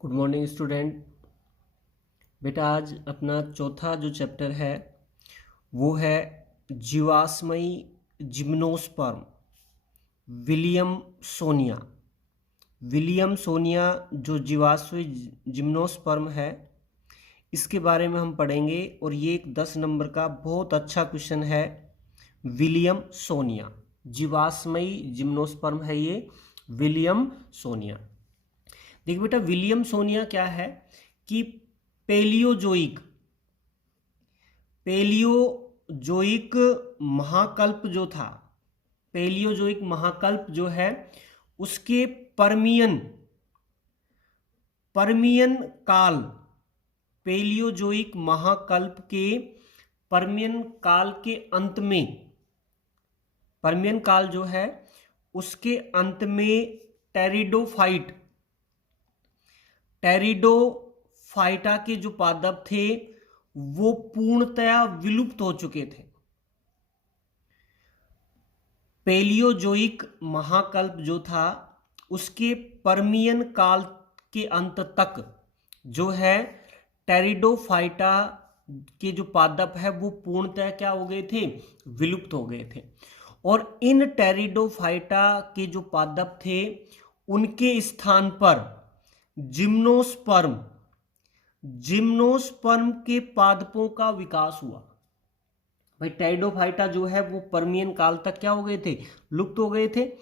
Good morning student. बेटा आज अपना चौथा जो चैप्टर है वो है जीवाश्मयी जिम्नोस्पर्म। विलियम सोनिया जो जीवाश्मयी जिम्नोस्पर्म है इसके बारे में हम पढ़ेंगे और ये एक 10 नंबर का बहुत अच्छा क्वेश्चन है। विलियम सोनिया जीवाश्मयी जिम्नोस्पर्म है ये विलियम सोनिया। देखिए बेटा विलियम सोनिया क्या है कि पेलियोजोइक महाकल्प जो था, पेलियोजोइक महाकल्प जो है उसके परमियन काल, पेलियोजोइक महाकल्प के परमियन काल के अंत में, परमियन काल जो है उसके अंत में टेरिडोफाइटा के जो पादप थे वो पूर्णतया विलुप्त हो चुके थे। पेलियोजोइक महाकल्प जो था उसके परमियन काल के अंत तक जो है टेरिडोफाइटा के जो पादप है वो पूर्णतः क्या हो गए थे, विलुप्त हो गए थे। और इन टेरिडोफाइटा के जो पादप थे उनके स्थान पर जिम्नोस्पर्म के पादपों का विकास हुआ। भाई टेरिडोफाइटा जो है वो परमियन काल तक क्या हो गए थे, लुप्त हो गए थे।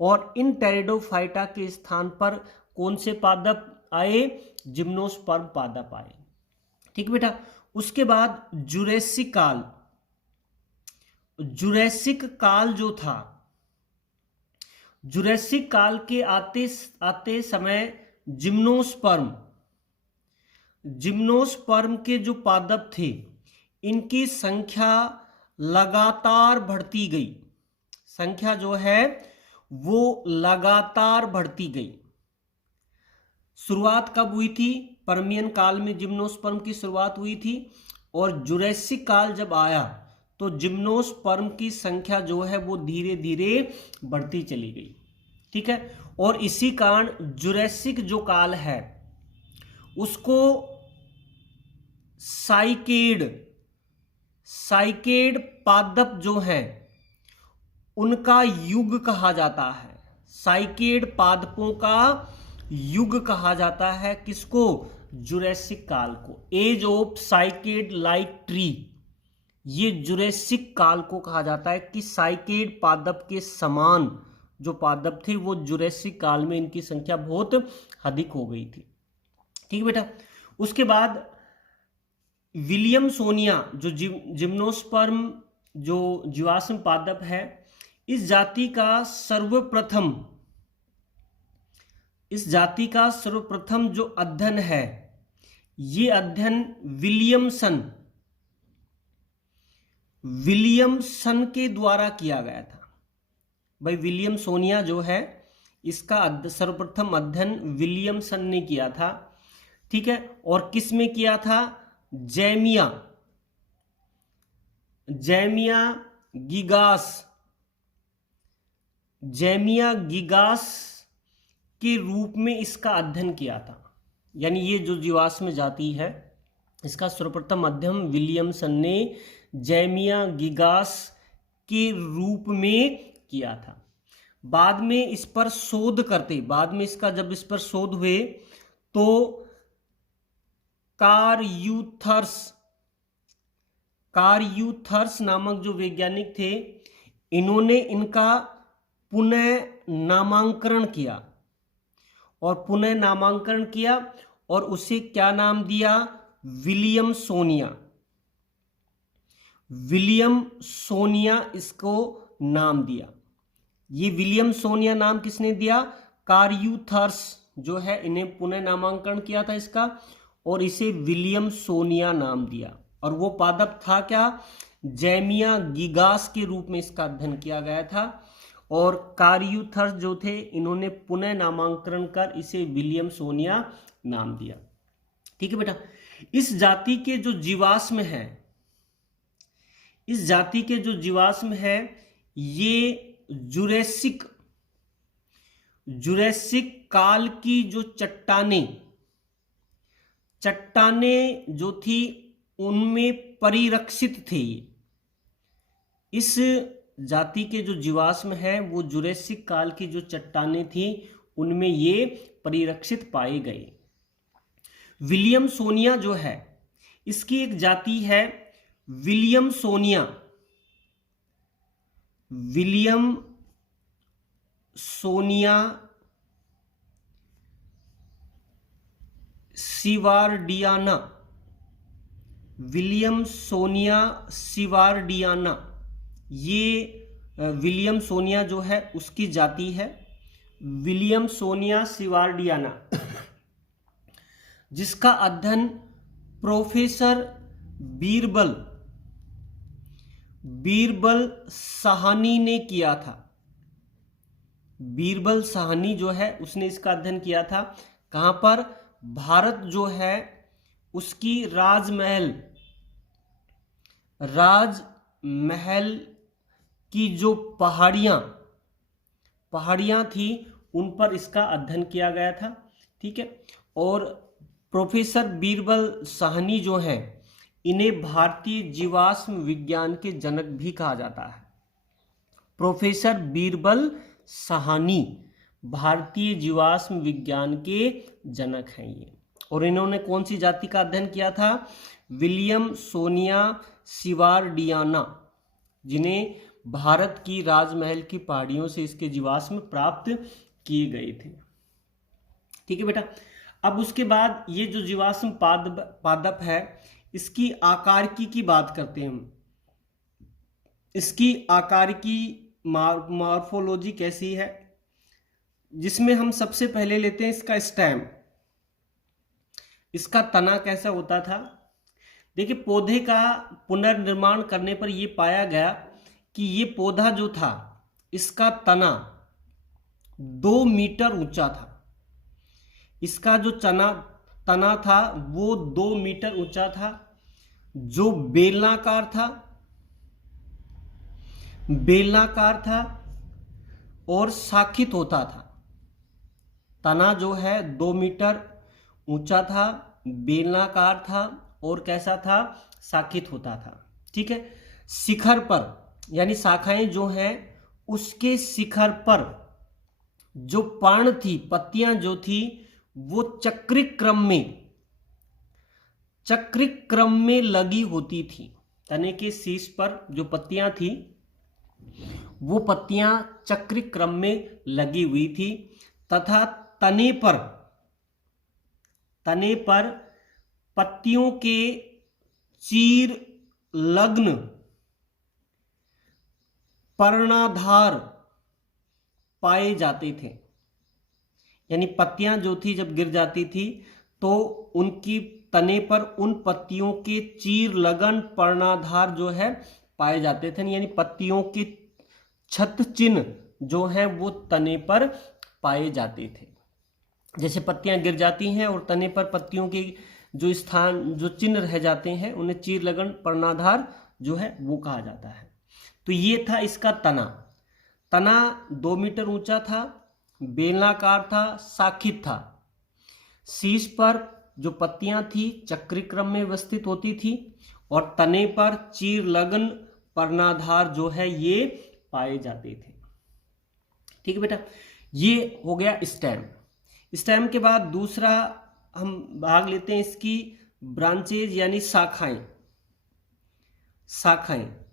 और इन टेरिडोफाइटा के स्थान पर कौन से पादप आए, जिम्नोस्पर्म पादप आए। ठीक है बेटा। उसके बाद जुरेसिक काल जो था, जुरेसिक काल के आते समय जिम्नोस्पर्म के जो पादप थे इनकी संख्या लगातार बढ़ती गई, संख्या जो है वो लगातार बढ़ती गई। शुरुआत कब हुई थी, परमियन काल में जिम्नोस्पर्म की शुरुआत हुई थी और जुरेसिक काल जब आया तो जिम्नोस्पर्म की संख्या जो है वो धीरे धीरे बढ़ती चली गई। ठीक है। और इसी कारण जुरेसिक जो काल है उसको साइकेड पादप जो है उनका युग कहा जाता है। साइकेड पादपों का युग कहा जाता है किसको, जुरेसिक काल को। Age of cycad like tree, ये जुरेसिक काल को कहा जाता है कि साइकेड पादप के समान जो पादप थे वो जुरेसिक काल में इनकी संख्या बहुत अधिक हो गई थी। ठीक है बेटा। उसके बाद विलियम सोनिया जो जिम्नोस्पर्म जो जीवाश्म पादप है, इस जाति का सर्वप्रथम जो अध्ययन है ये अध्ययन विलियमसन के द्वारा किया गया था। भाई विलियम सोनिया जो है इसका सर्वप्रथम अध्ययन विलियमसन ने किया था। ठीक है। और किस में किया था, जैमिया गिगास के रूप में इसका अध्ययन किया था। यानी ये जो जीवाश्म जाति है इसका सर्वप्रथम अध्ययन विलियमसन ने जैमिया गिगास के रूप में किया था। बाद में इस पर शोध करते, बाद में इसका जब इस पर शोध हुए तो कार्यूथर्स नामक जो वैज्ञानिक थे इन्होंने इनका पुनः नामांकरण किया और उसे क्या नाम दिया, विलियम सोनिया इसको नाम दिया। ये विलियम सोनिया नाम किसने दिया, कार्यूथर्स जो है इन्हें पुनः नामांकन किया था इसका और इसे विलियम सोनिया नाम दिया। और वो पादप था क्या, जैमिया गिगास के रूप में इसका अध्ययन किया गया था और कार्यूथर्स जो थे इन्होंने पुनः नामांकन कर इसे विलियम सोनिया नाम दिया। ठीक है बेटा। इस जाति के जो जीवाश्म है ये जुरेसिक काल की जो चट्टानें चट्टानें जो थी उनमें परिरक्षित थे। इस जाति के जो जीवाश्म हैं वो जुरेसिक काल की जो चट्टानें थी उनमें ये परिरक्षित पाए गए। विलियमसोनिया जो है इसकी एक जाति है विलियमसोनिया। विलियमसोनिया सिवार्डियाना, विलियमसोनिया सिवार्डियाना, ये विलियमसोनिया जो है उसकी जाति है विलियमसोनिया सिवार्डियाना, जिसका अध्ययन प्रोफेसर बीरबल साहनी ने किया था। बीरबल साहनी जो है उसने इसका अध्ययन किया था। कहां पर? भारत जो है उसकी राजमहल की जो पहाड़ियां थी उन पर इसका अध्ययन किया गया था। ठीक है। और प्रोफेसर बीरबल साहनी जो हैं इन्हें भारतीय जीवाश्म विज्ञान के जनक भी कहा जाता है। प्रोफेसर बीरबल साहनी भारतीय जीवाश्म विज्ञान के जनक हैं ये। और इन्होंने कौन सी जाति का अध्ययन किया था? विलियमसोनिया सिवार्डियाना, जिन्हें भारत की राजमहल की पहाड़ियों से इसके जीवाश्म प्राप्त किए गए थे। ठीक है बेटा। अब उसके बाद ये जो जीवाश्म पादप है इसकी आकारिकी की बात करते हैं हम। इसकी आकारिकी मॉर्फोलॉजी कैसी है, जिसमें हम सबसे पहले लेते हैं इसका स्टेम। इसका तना कैसा होता था? देखिए, पौधे का पुनर्निर्माण करने पर यह पाया गया कि ये पौधा जो था इसका तना 2 मीटर ऊंचा था। इसका जो तना था वो 2 मीटर ऊंचा था, जो बेलनाकार था और शाखित होता था। तना जो है 2 मीटर ऊंचा था, बेलनाकार था और कैसा था? शाखित होता था। ठीक है। शिखर पर यानी शाखाएं जो हैं उसके शिखर पर जो पर्ण थी, पत्तियां जो थी वो चक्रिक क्रम में लगी होती थी। तने के शीर्ष पर जो पत्तियां थी वो पत्तियां चक्रिक क्रम में लगी हुई थी तथा तने पर पत्तियों के चीर लग्न पर्णाधार पाए जाते थे। यानी पत्तियां जो थी जब गिर जाती थी तो उनकी तने पर उन पत्तियों के चीर लगन पर्णाधार जो है पाए जाते थे। यानी पत्तियों के छत चिन्ह जो हैं वो तने पर पाए जाते थे। जैसे पत्तियां गिर जाती हैं और तने पर पत्तियों के जो स्थान जो चिन्ह रह जाते हैं उन्हें चीर लगन पर्णाधार जो है वो कहा जाता है। तो ये था इसका तना 2 मीटर ऊंचा था, बेलनाकार था, शाखित था। शीर्ष पर जो पत्तियां थी चक्रिक्रम में व्यवस्थित होती थी और तने पर चीर लगन पर्णाधार जो है ये पाए जाते थे। ठीक है बेटा। ये हो गया स्टेम के बाद दूसरा हम भाग लेते हैं इसकी ब्रांचेज यानी शाखाएं।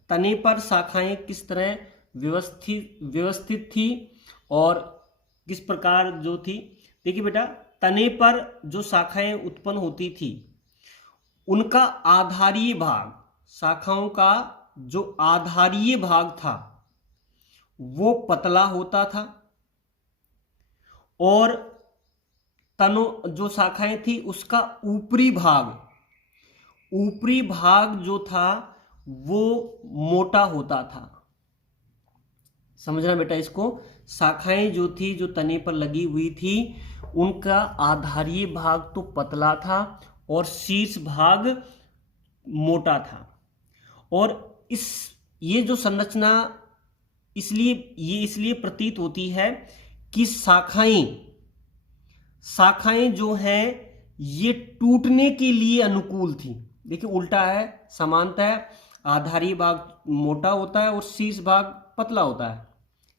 तने पर शाखाएं किस तरह व्यवस्थित थी और किस प्रकार जो थी? देखिए बेटा, तने पर जो शाखाएं उत्पन्न होती थी उनका आधारीय भाग, शाखाओं का जो आधारीय भाग था वो पतला होता था और जो शाखाएं थी उसका ऊपरी भाग जो था वो मोटा होता था। समझना बेटा इसको। शाखाएं जो थी जो तने पर लगी हुई थी उनका आधारीय भाग तो पतला था और शीर्ष भाग मोटा था। और ये जो संरचना इसलिए प्रतीत होती है कि शाखाएं जो हैं ये टूटने के लिए अनुकूल थी। देखिए उल्टा है, समानता है, आधारी भाग मोटा होता है और शीर्ष भाग पतला होता है,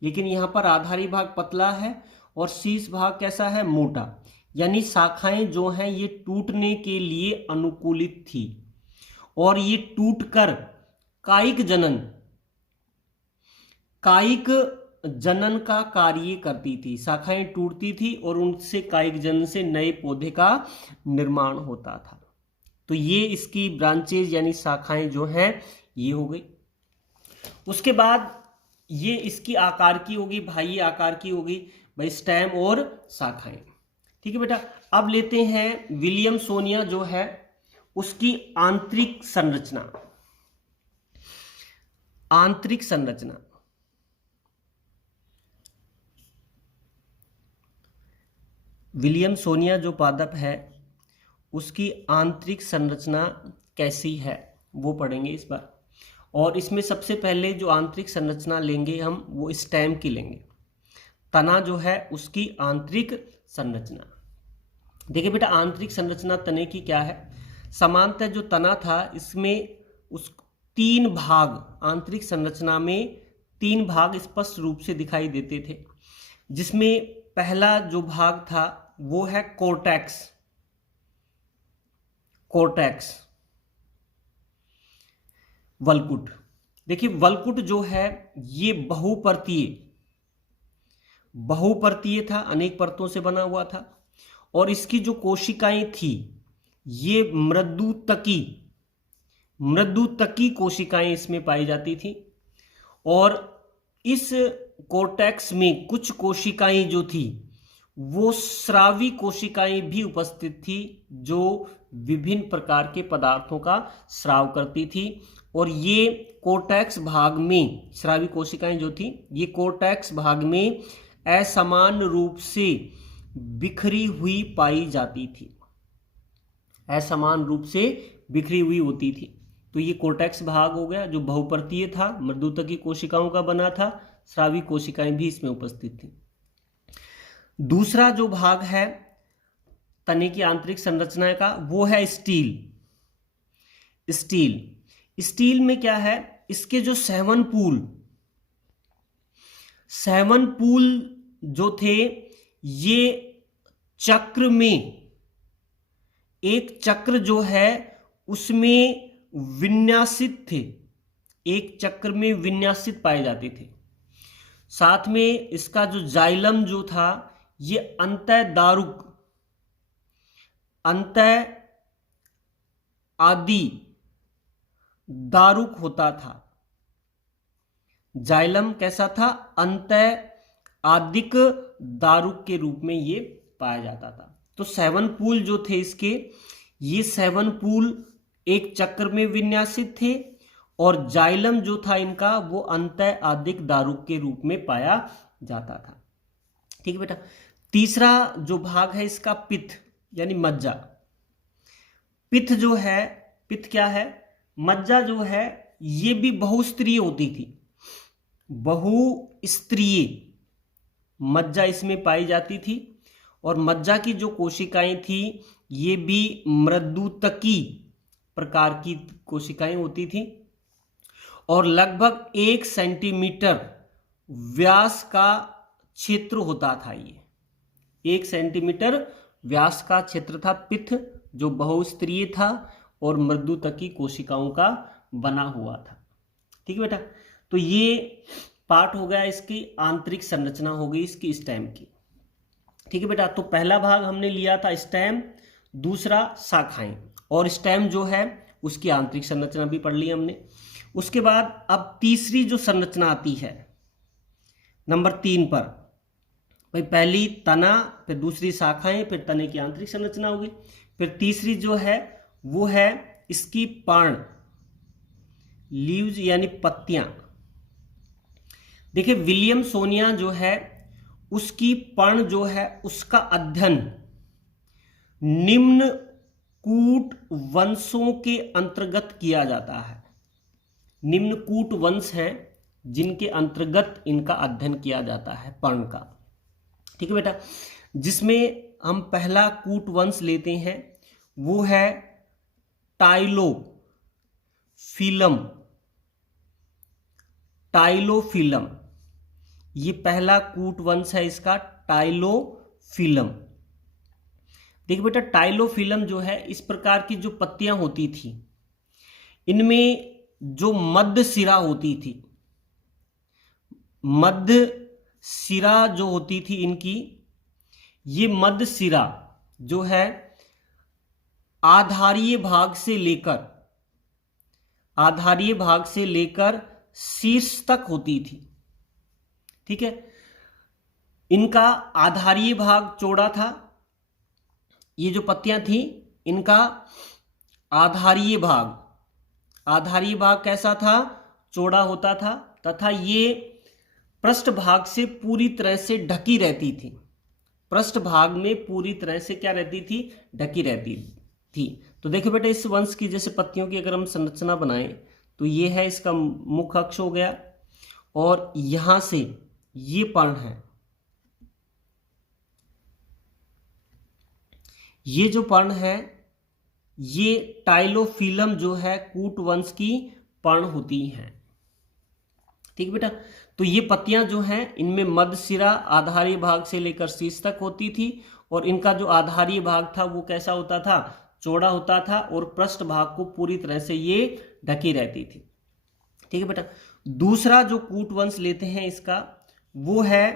लेकिन यहाँ पर आधारी भाग पतला है और शीर्ष भाग कैसा है, मोटा। यानी शाखाएं जो हैं ये टूटने के लिए अनुकूलित थी और ये टूटकर कायिक जनन का कार्य करती थी। शाखाएं टूटती थी और उनसे कायिक जनन से नए पौधे का निर्माण होता था। तो ये इसकी ब्रांचेज यानी शाखाएं जो हैं ये हो गई। उसके बाद ये इसकी आकार की होगी, बाह्य आकार की होगी भाई, स्टेम और शाखाएं। ठीक है बेटा, अब लेते हैं विलियमसोनिया जो है उसकी आंतरिक संरचना। आंतरिक संरचना, विलियमसोनिया जो पादप है उसकी आंतरिक संरचना कैसी है वो पढ़ेंगे इस बार। और इसमें सबसे पहले जो आंतरिक संरचना लेंगे हम वो स्टेम की लेंगे। तना जो है उसकी आंतरिक संरचना। देखिए बेटा, आंतरिक संरचना तने की क्या है। समानतः जो तना था इसमें उस 3 भाग, आंतरिक संरचना में 3 भाग स्पष्ट रूप से दिखाई देते थे, जिसमें पहला जो भाग था वो है कोर्टेक्स। वलकुट। देखिए वलकुट जो है ये बहुपर्तीय था, अनेक परतों से बना हुआ था और इसकी जो कोशिकाएं थी ये मृदुतकी कोशिकाएं इसमें पाई जाती थी। और इस कोर्टेक्स में कुछ कोशिकाएं जो थी वो स्रावी कोशिकाएं भी उपस्थित थी जो विभिन्न प्रकार के पदार्थों का स्राव करती थी। और ये कोर्टेक्स भाग में स्रावी कोशिकाएं जो थी ये कोर्टेक्स भाग में असमान रूप से बिखरी हुई पाई जाती थी, असमान रूप से बिखरी हुई होती थी। तो ये कोर्टेक्स भाग हो गया जो बहुपर्तीय था, मृदुतकी कोशिकाओं का बना था, स्रावी कोशिकाएं भी इसमें उपस्थित थी। दूसरा जो भाग है तने की आंतरिक संरचना का वो है स्टील में क्या है, इसके जो सेवन पूल जो थे ये चक्र में, एक चक्र जो है उसमें विन्यासित थे, एक चक्र में विन्यासित पाए जाते थे। साथ में इसका जो जाइलम जो था ये अंतः आदि दारुक होता था। जाइलम कैसा था, अंतः आदिक दारुक के रूप में ये पाया जाता था। तो 7 पूल जो थे इसके, ये 7 पूल एक चक्र में विन्यासित थे और जाइलम जो था इनका वो अंतः आदिक दारुक के रूप में पाया जाता था। ठीक है बेटा। तीसरा जो भाग है इसका पित्त यानी मज्जा। पित्त क्या है, मज्जा जो है ये भी बहुस्तरीय होती थी, बहुस्तरीय मज्जा इसमें पाई जाती थी। और मज्जा की जो कोशिकाएं थी ये भी मृदुतकी प्रकार की कोशिकाएं होती थी और लगभग 1 सेंटीमीटर व्यास का क्षेत्र होता था। ये 1 सेंटीमीटर व्यास का क्षेत्र था पित्त, जो बहुस्तरीय था और मृदुतकी कोशिकाओं का बना हुआ था। ठीक है बेटा। तो ये पार्ट हो गया इसकी आंतरिक संरचना, हो गई इसकी स्टेम की। ठीक है बेटा। तो पहला भाग हमने लिया था स्टेम, दूसरा शाखाएं, और स्टेम जो है उसकी आंतरिक संरचना भी पढ़ ली हमने। उसके बाद अब तीसरी जो संरचना आती है नंबर 3 पर, भाई पहली तना, फिर दूसरी शाखाएं, फिर तने की आंतरिक संरचना होगी, फिर तीसरी जो है वो है इसकी पर्ण, लीव्स यानी पत्तियां। देखिए विलियमसोनिया जो है उसकी पर्ण जो है उसका अध्ययन निम्न कूट वंशों के अंतर्गत किया जाता है। निम्न कूट वंश हैं जिनके अंतर्गत इनका अध्ययन किया जाता है पर्ण का। ठीक है बेटा। जिसमें हम पहला कूट वंश लेते हैं, वो है टाइलोफिलम। टाइलोफिलम, ये पहला कूट वंश है इसका, टाइलोफिलम। देखिए बेटा, टाइलोफिलम जो है, इस प्रकार की जो पत्तियां होती थी, इनमें जो मध्य सिरा होती थी, मध्य सिरा जो होती थी इनकी, ये मध्य सिरा जो है आधारीय भाग से लेकर शीर्ष तक होती थी। ठीक है, इनका आधारीय भाग चौड़ा था। ये जो पत्तियां थी, इनका आधारीय भाग कैसा था? चौड़ा होता था, तथा ये पृष्ठ भाग से पूरी तरह से ढकी रहती थी। पृष्ठ भाग में पूरी तरह से क्या रहती थी? ढकी रहती थी। तो देखो बेटा, इस वंश की जैसे पत्तियों की अगर हम संरचना बनाएं, तो ये है इसका मुख्य अक्ष हो गया, और यहां से ये पर्ण है, ये जो पर्ण है, ये टाइलोफिलम जो है कूट वंश की पर्ण होती हैं। ठीक बेटा, तो ये पत्तियां जो हैं, इनमें मध्य सिरा आधारीय भाग से लेकर शीर्ष तक होती थी, और इनका जो आधारीय भाग था वो कैसा होता था? चौड़ा होता था, और पृष्ठ भाग को पूरी तरह से ये ढकी रहती थी। ठीक है बेटा, दूसरा जो कूट वंश लेते हैं इसका, वो है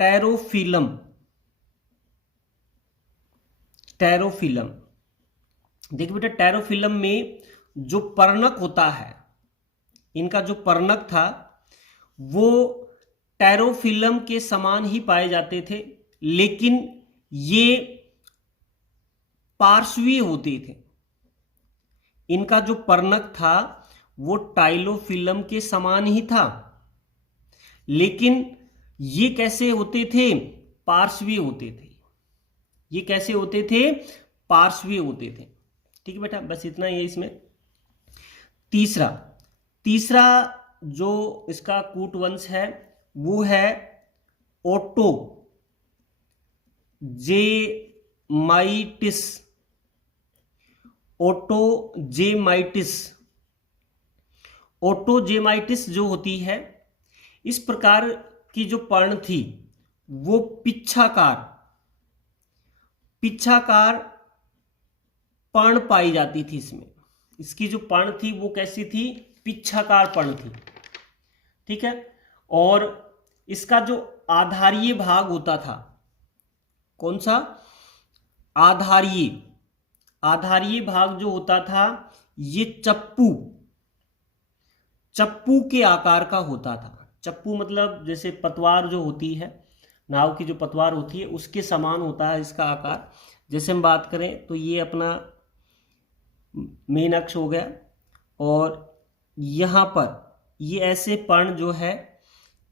टेरोफिलम। टेरोफिलम, देखिए बेटा, टेरोफिलम में जो पर्णक होता है, इनका जो पर्णक था वो टेरोफिलम के समान ही पाए जाते थे, लेकिन ये पार्श्वीय होते थे। इनका जो पर्णक था वो टाइलोफिलम के समान ही था, लेकिन ये कैसे होते थे? पार्श्वीय होते थे। ये कैसे होते थे? पार्श्वीय होते थे। ठीक है बेटा, बस इतना ही है इसमें। तीसरा जो इसका कूट वंश है वो है ओटोजेमाइटिस। ओटोजेमाइटिस जो होती है, इस प्रकार की जो पर्ण थी वो पिच्छाकार पर्ण पाई जाती थी इसमें। इसकी जो पर्ण थी वो कैसी थी? पिच्छाकार पर्ण थी। ठीक है, और इसका जो आधारीय भाग होता था, कौन सा? आधारीय भाग जो होता था, ये चप्पू के आकार का होता था। चप्पू मतलब जैसे पतवार जो होती है, नाव की जो पतवार होती है, उसके समान होता है इसका आकार। जैसे हम बात करें तो ये अपना मेन अक्ष हो गया, और यहाँ पर ये ऐसे पर्ण जो है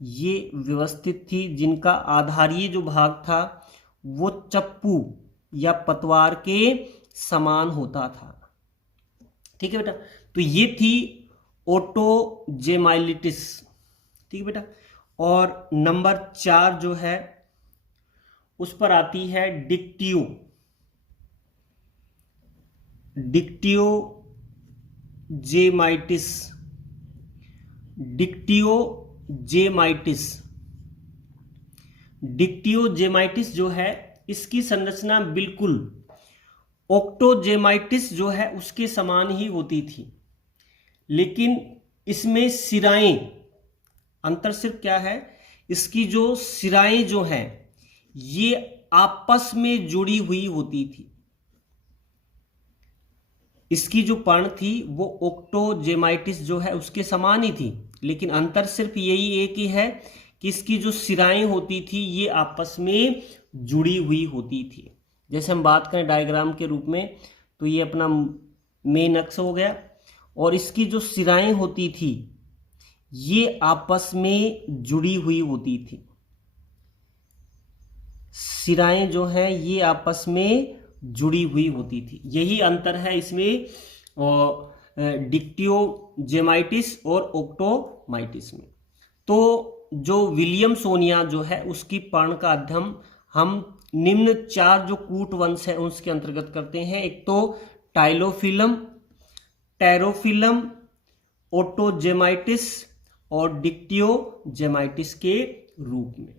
ये व्यवस्थित थी, जिनका आधारीय जो भाग था वो चप्पू या पतवार के समान होता था। ठीक है बेटा, तो ये थी ओटोजेमाइलिटिस। ठीक है बेटा, और नंबर 4 जो है उस पर आती है डिक्टियोजेमाइटिस जो है, इसकी संरचना बिल्कुल ओक्टोजेमाइटिस जो है उसके समान ही होती थी, लेकिन इसमें सिराएं, अंतर सिर्फ क्या है? इसकी जो सिराएं जो हैं ये आपस में जुड़ी हुई होती थी। इसकी जो पर्ण थी वो ओक्टोजेमाइटिस जो है उसके समान ही थी, लेकिन अंतर सिर्फ यही एक ही है कि इसकी जो सिराएं होती थी ये आपस में जुड़ी हुई होती थी। जैसे हम बात करें डायग्राम के रूप में, तो ये अपना मेन अक्ष हो गया, और इसकी जो सिराएं होती थी ये आपस में जुड़ी हुई होती थी। सिराएं जो हैं ये आपस में जुड़ी हुई होती थी। यही अंतर है इसमें डिक्टियोजेमाइटिस और ओक्टोमाइटिस में। तो जो विलियम सोनिया जो है उसकी पर्ण का अध्ययन हम निम्न 4 जो कूट वंश है उसके अंतर्गत करते हैं। एक तो टाइलोफिलम, टेरोफिलम, ओटोजेमाइटिस और डिक्टियोजेमाइटिस के रूप में।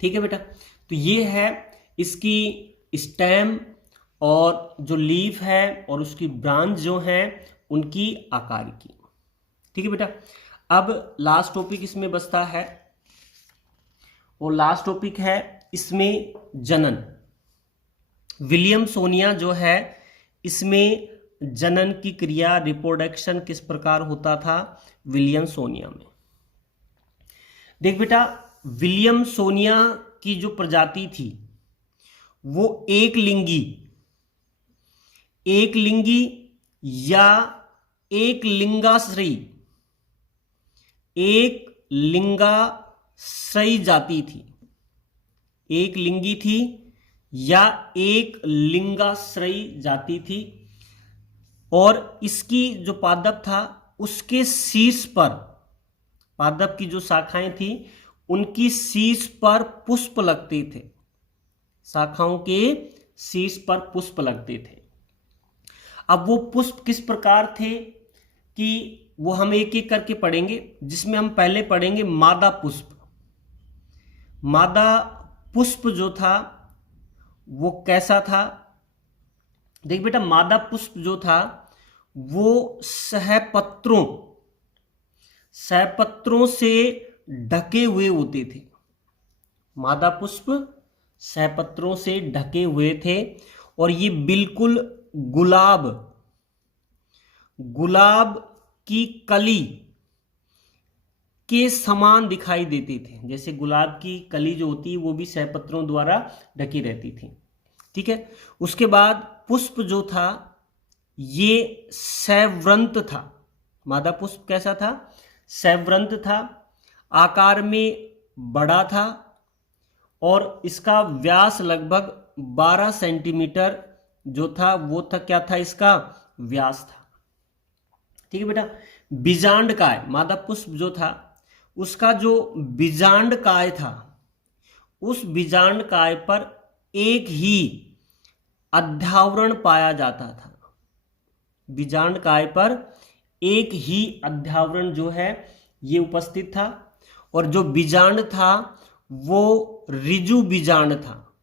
ठीक है बेटा, तो ये है इसकी स्टेम और जो लीफ है और उसकी ब्रांच जो है उनकी आकार की। ठीक है बेटा, अब लास्ट टॉपिक इसमें बचता है और लास्ट टॉपिक है इसमें जनन। विलियमसोनिया जो है इसमें जनन की क्रिया, रिप्रोडक्शन किस प्रकार होता था विलियमसोनिया में। देख बेटा, विलियमसोनिया की जो प्रजाति थी वो एक लिंगी या एक लिंगाश्रयी जाति थी। एक लिंगी थी या एक लिंगाश्रयी जाति थी और इसकी जो पादप था उसके शीर्ष पर, पादप की जो शाखाएं थी उनकी शीर्ष पर पुष्प लगते थे, शाखाओं के शीर्ष पर पुष्प लगते थे। अब वो पुष्प किस प्रकार थे कि वो हम एक एक करके पढ़ेंगे, जिसमें हम पहले पढ़ेंगे मादा पुष्प। मादा पुष्प जो था वो कैसा था? देख बेटा, मादा पुष्प जो था वो सहपत्रों से ढके हुए होते थे। मादा पुष्प सहपत्रों से ढके हुए थे और ये बिल्कुल गुलाब की कली के समान दिखाई देते थे। जैसे गुलाब की कली जो होती है वो भी सहपत्रों द्वारा ढकी रहती थी। ठीक है, उसके बाद पुष्प जो था ये सैव्रंत था। मादा पुष्प कैसा था? सैव्रंत था, आकार में बड़ा था और इसका व्यास लगभग 12 सेंटीमीटर जो था वो था, क्या था इसका व्यास था। ठीक है बेटा, बीजांडकाय, मादा पुष्प जो था उसका जो बीजांडकाय था उस बीजांडकाय पर एक ही अध्यावरण पाया जाता था। बीजांडकाय पर एक ही अध्यावरण जो है ये उपस्थित था और जो बीजांड था वो ऋजु बीजांड था।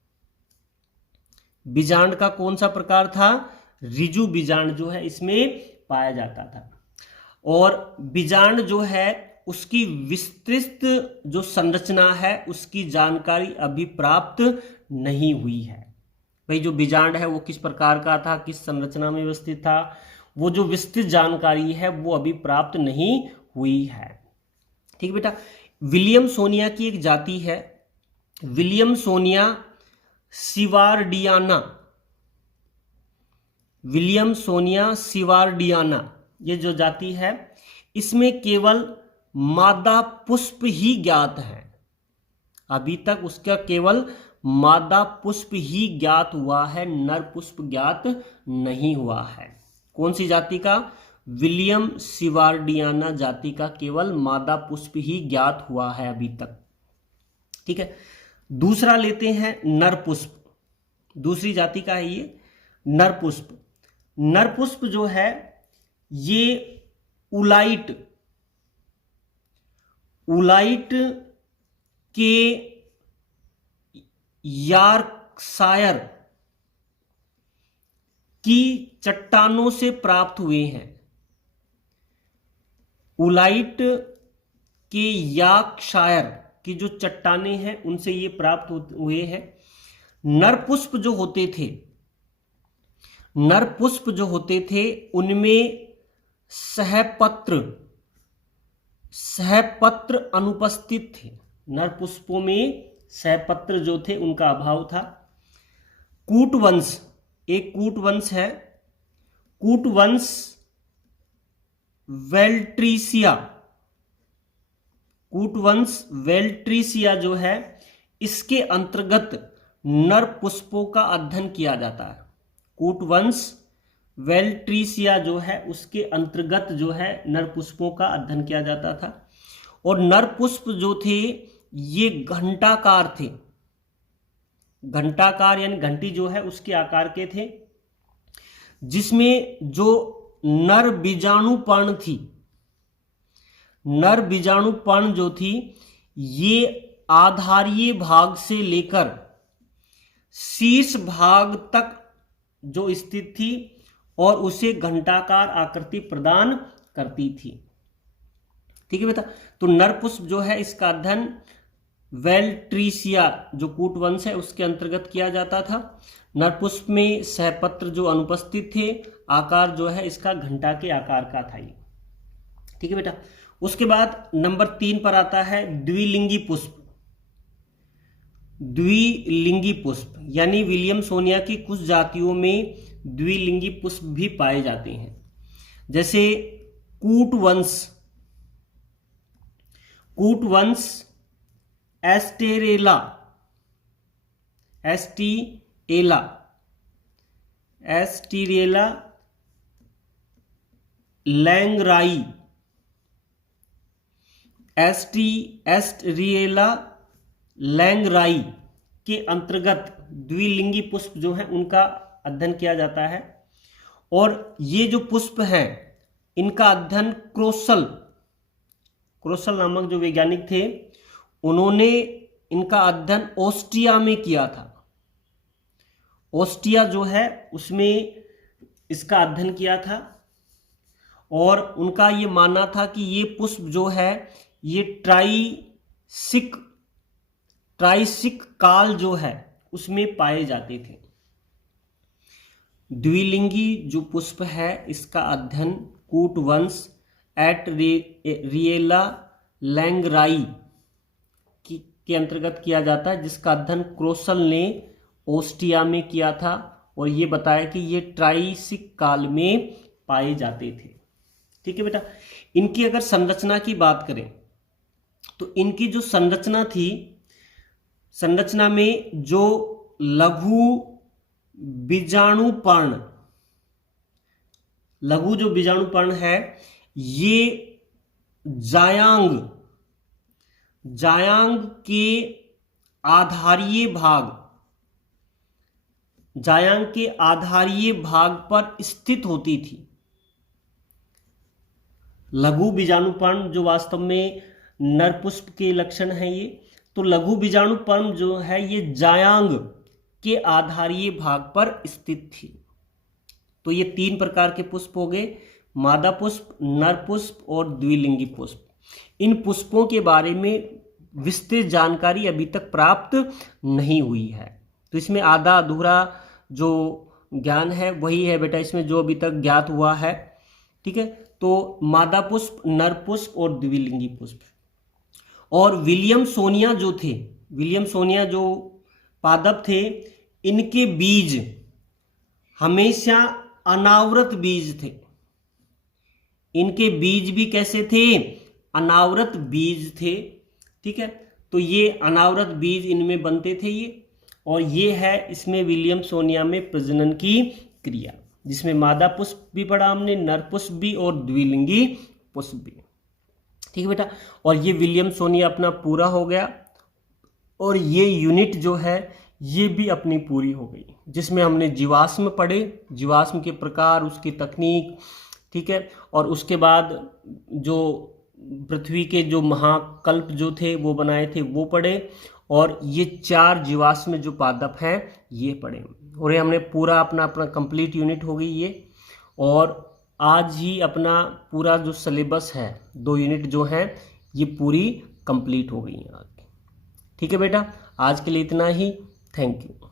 बीजांड का कौन सा प्रकार था? ऋजु बीजांड जो है इसमें पाया जाता था। और बीजांड जो है उसकी विस्तृत जो संरचना है उसकी जानकारी अभी प्राप्त नहीं हुई है। भाई जो बीजांड है वो किस प्रकार का था, किस संरचना में व्यवस्थित था, वो जो विस्तृत जानकारी है वो अभी प्राप्त नहीं हुई है। ठीक बेटा, विलियमसोनिया की एक जाति है विलियमसोनिया सिवार्डियाना। विलियमसोनिया सिवार्डियाना ये जो जाति है इसमें केवल मादा पुष्प ही ज्ञात है। अभी तक उसका केवल मादा पुष्प ही ज्ञात हुआ है, नर पुष्प ज्ञात नहीं हुआ है। कौन सी जाति का? विलियम सिवार्डियाना जाति का केवल मादा पुष्प ही ज्ञात हुआ है अभी तक। ठीक है, दूसरा लेते हैं नर पुष्प। दूसरी जाति का है ये नर पुष्प। नर पुष्प जो है ये उलाइट के यॉर्कशायर की चट्टानों से प्राप्त हुए हैं। उलाइट के यॉर्कशायर की जो चट्टानें हैं उनसे ये प्राप्त हुए हैं। नर पुष्प जो होते थे उनमें सहपत्र अनुपस्थित थे। नर पुष्पों में सहपत्र जो थे उनका अभाव था। कूटवंश, एक कूटवंश है, कूटवंश वेल्ट्रीसिया जो है इसके अंतर्गत नर पुष्पों का अध्ययन किया जाता है। कूटवंश वेल्ट्रीसिया जो है उसके अंतर्गत जो है नर पुष्पों का अध्ययन किया जाता था। और नर पुष्प जो थे ये घंटाकार थे। घंटाकार यानी घंटी जो है उसके आकार के थे, जिसमें जो नर बीजाणु पर्ण थी, नर बीजाणु पर्ण जो थी ये आधारीय भाग से लेकर शीर्ष भाग तक जो स्थित थी और उसे घंटाकार आकृति प्रदान करती थी। ठीक है बेटा। तो नरपुष्प जो है इसका अध्ययन वेल्ट्रीसिया जो कूट वंश है उसके अंतर्गत किया जाता था। नरपुष्प में सहपत्र जो अनुपस्थित थे, आकार जो है इसका घंटा के आकार का था ये। ठीक है बेटा। उसके बाद नंबर 3 पर आता है द्विलिंगी पुष्प। द्विलिंगी पुष्प यानी विलियमसोनिया की कुछ जातियों में द्विलिंगी पुष्प भी पाए जाते हैं, जैसे कूट वंश एस्टेरेला लैंगराई, एस्टेरिएला लैंगराई के अंतर्गत द्विलिंगी पुष्प जो है उनका अध्ययन किया जाता है। और ये जो पुष्प हैं इनका अध्ययन क्रोसल नामक जो वैज्ञानिक थे उन्होंने इनका अध्ययन ऑस्ट्रिया में किया था। ऑस्ट्रिया जो है उसमें इसका अध्ययन किया था और उनका ये मानना था कि ये पुष्प जो है ये ट्राइसिक काल जो है उसमें पाए जाते थे। द्विलिंगी जो पुष्प है इसका अध्ययन कूट वंश एस्टेरिएला लैंगराई के अंतर्गत किया जाता है, जिसका अध्ययन क्रोसल ने ऑस्ट्रिया में किया था और ये बताया कि ये ट्राइसिक काल में पाए जाते थे। ठीक है बेटा। इनकी अगर संरचना की बात करें तो इनकी जो संरचना थी, संरचना में जो लघु बीजाणु पर्ण है ये जायांग के आधारीय भाग पर स्थित होती थी। लघु बीजाणु पर्ण जो वास्तव में नरपुष्प के लक्षण हैं ये, तो लघु बीजाणु पर्ण जो है ये जायांग के आधारीय भाग पर स्थित थी। तो ये 3 प्रकार के पुष्प हो गए, मादा पुष्प, नर पुष्प और द्विलिंगी पुष्प। इन पुष्पों के बारे में विस्तृत जानकारी अभी तक प्राप्त नहीं हुई है, तो इसमें आधा अधूरा जो ज्ञान है वही है बेटा इसमें जो अभी तक ज्ञात हुआ है। ठीक है। तो मादा पुष्प, नर पुष्प और द्विलिंगी पुष्प। और विलियमसोनिया जो पादप थे इनके बीज हमेशा अनावृत बीज थे। इनके बीज भी कैसे थे? अनावृत बीज थे। ठीक है। तो ये अनावृत बीज इनमें बनते थे ये, और ये है इसमें विलियमसोनिया में प्रजनन की क्रिया, जिसमें मादा पुष्प भी पढ़ा हमने, नर पुष्प भी और द्विलिंगी पुष्प भी। ठीक है बेटा। और ये विलियमसोनिया अपना पूरा हो गया और ये यूनिट जो है ये भी अपनी पूरी हो गई, जिसमें हमने जीवाश्म पढ़े, जीवाश्म के प्रकार, उसकी तकनीक। ठीक है। और उसके बाद जो पृथ्वी के जो महाकल्प जो थे वो बनाए थे वो पढ़े, और ये 4 जीवाश्म जो पादप हैं ये पढ़े, और ये हमने पूरा अपना कंप्लीट यूनिट हो गई ये। और आज ही अपना पूरा जो सिलेबस है 2 यूनिट जो हैं ये पूरी कंप्लीट हो गई हैं आज। ठीक है बेटा, आज के लिए इतना ही। Thank you.